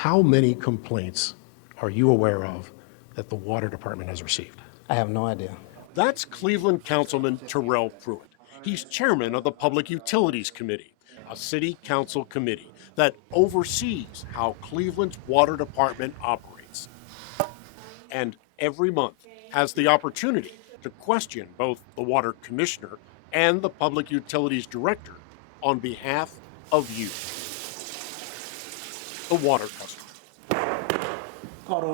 How many complaints are you aware of that the water department has received? I have no idea. That's Cleveland Councilman Terrell Pruitt. He's chairman of the Public Utilities Committee, a city council committee that oversees how Cleveland's water department operates. And every month has the opportunity to question both the water commissioner and the public utilities director on behalf of you, the water customer.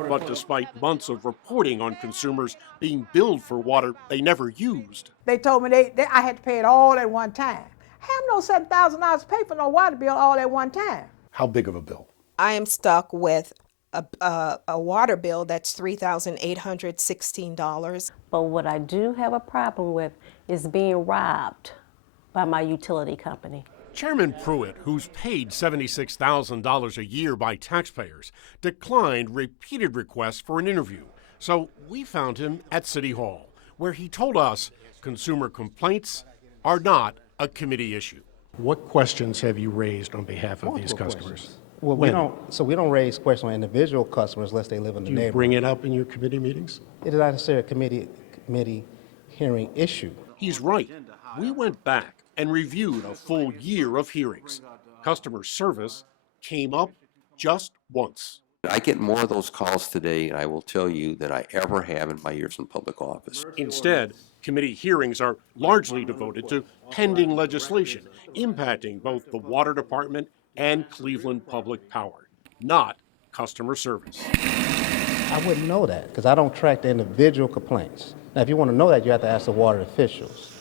But despite months of reporting on consumers being billed for water they never used, they told me I had to pay it all at one time. I have no $7,000 to pay for no water bill all at one time. How big of a bill? I am stuck with a water bill that's $3,816. But what I do have a problem with is being robbed by my utility company. Chairman Pruitt, who's paid $76,000 a year by taxpayers, declined repeated requests for an interview. So we found him at City Hall, where he told us consumer complaints are not a committee issue. What questions have you raised on behalf of these Multiple customers? questions. Well, we don't raise questions on individual customers unless they live in the Do you neighborhood. bring it up in your committee meetings? It is not necessarily a committee hearing issue. He's right. We went back and reviewed a full year of hearings. Customer service came up just once. I get more of those calls today, I will tell you, than I ever have in my years in public office. Instead, committee hearings are largely devoted to pending legislation impacting both the water department and Cleveland Public Power, not customer service. I wouldn't know that because I don't track the individual complaints. Now, if you want to know that, you have to ask the water officials.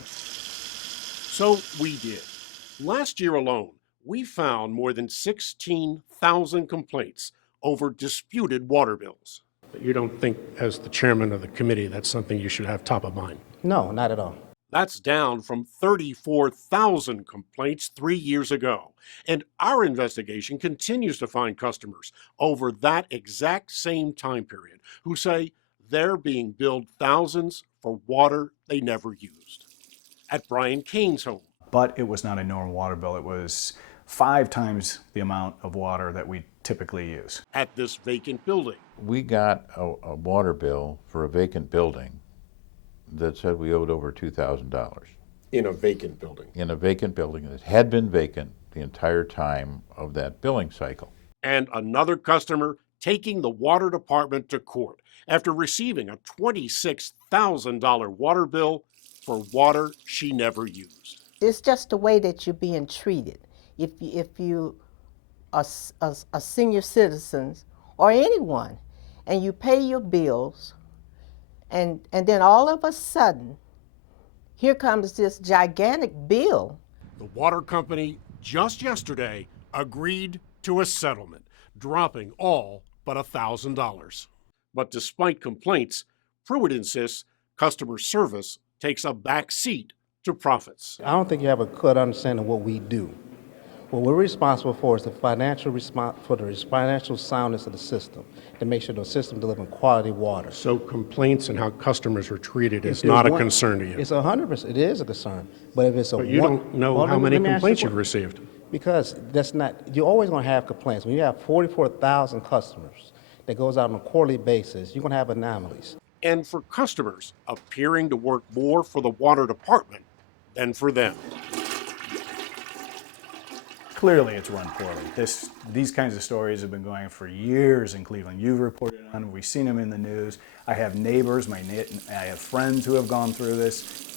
So we did. Last year alone, we found more than 16,000 complaints over disputed water bills. But you don't think, as the chairman of the committee, that's something you should have top of mind? No, not at all. That's down from 34,000 complaints 3 years ago. And our investigation continues to find customers over that exact same time period who say they're being billed thousands for water they never used. At Brian Kane's home. But it was not a normal water bill. It was 5 times the amount of water that we typically use. At this vacant building. We got a water bill for a vacant building that said we owed over $2,000. In a vacant building? In a vacant building that had been vacant the entire time of that billing cycle. And another customer taking the water department to court after receiving a $26,000 water bill for water she never used. It's just the way that you're being treated. If you are a senior citizens or anyone, and you pay your bills, and then all of a sudden, here comes this gigantic bill. The water company just yesterday agreed to a settlement, dropping all but $1,000. But despite complaints, Pruitt insists customer service takes a back seat to profits. I don't think you have a good understanding of what we do. What we're responsible for is the financial soundness of the system, to make sure the system delivering quality water. So complaints and how customers are treated is not a concern to you? It's 100%. It is a concern. But if it's a But you don't know how many complaints you've received. Because that's not, you're always going to have complaints. When you have 44,000 customers that goes out on a quarterly basis, you're going to have anomalies. And for customers appearing to work more for the water department than for them. Clearly it's run poorly. These kinds of stories have been going for years in Cleveland. You've reported on them, we've seen them in the news. I have neighbors, I have friends who have gone through this.